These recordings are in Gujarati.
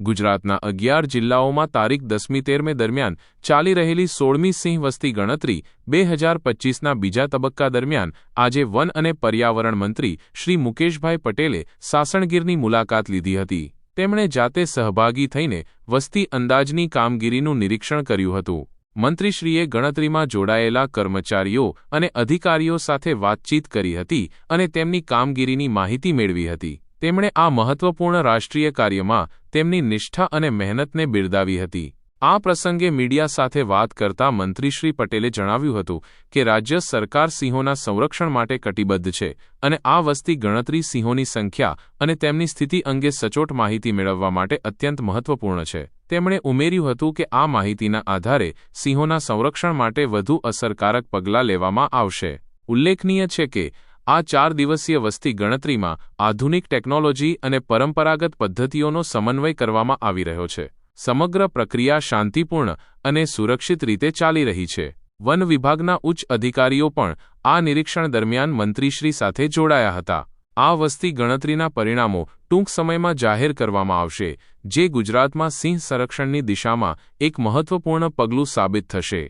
ગુજરાતના 11 જિલ્લાઓમાં તારીખ 10-13 દરમિયાન ચાલી રહેલી 16મી સિંહ વસ્તી ગણતરી 2025ના બીજા તબક્કા દરમિયાન આજે વન અને પર્યાવરણ મંત્રી શ્રી મુકેશભાઈ પટેલે સાસણગીરની મુલાકાત લીધી હતી. તેમણે જાતે સહભાગી થઈને વસ્તી અંદાજની કામગીરીનું નિરીક્ષણ કર્યું હતું. મંત્રીશ્રીએ ગણતરીમાં જોડાયેલા કર્મચારીઓ અને અધિકારીઓ સાથે વાતચીત કરી હતી અને તેમની કામગીરીની માહિતી મેળવી હતી. તેમણે આ મહત્વપૂર્ણ રાષ્ટ્રીય કાર્યમાં તેમની નિષ્ઠા અને મહેનતને બિરદાવી હતી. આ પ્રસંગે મીડિયા સાથે વાત કરતા મંત્રી શ્રી પટેલે જણાવ્યું હતું કે રાજ્ય સરકાર સિંહોના સંરક્ષણ માટે કટિબદ્ધ છે અને આ વસ્તી ગણતરી સિંહોની સંખ્યા અને તેમની સ્થિતિ અંગે સચોટ માહિતી મેળવવા માટે અત્યંત મહત્વપૂર્ણ છે. તેમણે ઉમેર્યું હતું કે આ માહિતીના આધારે સિંહોના સંરક્ષણ માટે વધુ અસરકારક પગલાં લેવામાં આવશે. ઉલ્લેખનીય છે કે આ 4 દિવસીય વસ્તી ગણતરીમાં આધુનિક ટેકનોલોજી અને પરંપરાગત પદ્ધતિઓનો સમન્વય કરવામાં આવી રહ્યો છે. સમગ્ર પ્રક્રિયા શાંતિપૂર્ણ અને સુરક્ષિત રીતે ચાલી રહી છે. વન વિભાગના ઉચ્ચ અધિકારીઓ પણ આ નિરીક્ષણ દરમિયાન મંત્રીશ્રી સાથે જોડાયા હતા. આ વસ્તી ગણતરીના પરિણામો ટૂંક સમયમાં જાહેર કરવામાં આવશે, જે ગુજરાતમાં સિંહ સંરક્ષણની દિશામાં એક મહત્વપૂર્ણ પગલું સાબિત થશે.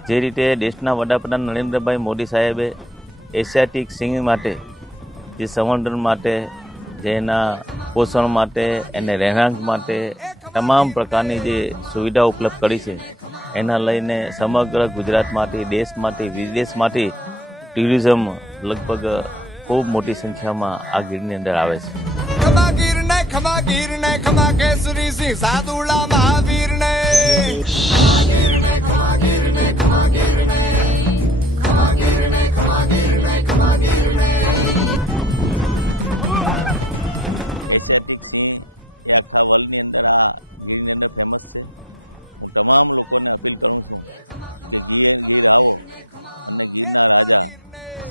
જે રીતે દેશના વડાપ્રધાન નરેન્દ્રભાઈ મોદી સાહેબે એશિયાટિક સિંહ માટે જે સંવર્ધન માટે, જેના પોષણ માટે, એને રહેણાંક માટે તમામ પ્રકારની જે સુવિધા ઉપલબ્ધ કરી છે, એના લઈને સમગ્ર ગુજરાતમાંથી, દેશમાંથી, વિદેશમાંથી ટુરિઝમ લગભગ ખૂબ મોટી સંખ્યામાં આ ગીરની અંદર આવે છે. ખમા ગીરને ખમા ગીરને ખમા કેસરી સિંહ સાદુલા મહાવીરને ખમા ગીરને ખમા ગીરને ખમા ગીરને ખમા ગીરને ખમા ગીરને ખમા ગીરને. એશિયાટિક સિંહ એ આખા વર્લ્ડની અંદર આ ગીરની અંદર ફેમસ છે. હું તમામ લોકોને અપીલ કરું છું કે ગીર આવો અને ગીરના રાજા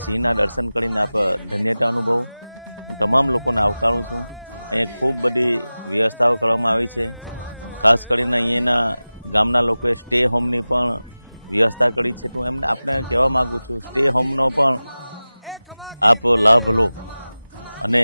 સિંહના દર્શન કરીને આપ ધન્યતા અનુભવો. હું તમામ લોકોને આવકારું છું. અહીંયા ખૂબ બધી વ્યવસ્થાઓ કરવામાં આવી છે. ખાસ કરીને અહીંયાના ગામના લોકોએ સ્ટે હોમની પણ વ્યવસ્થા કરી છે. તો એમને આપણે કહેવા માગું છું, સ્ટે હોમનો પણ આપ લાભ લો અને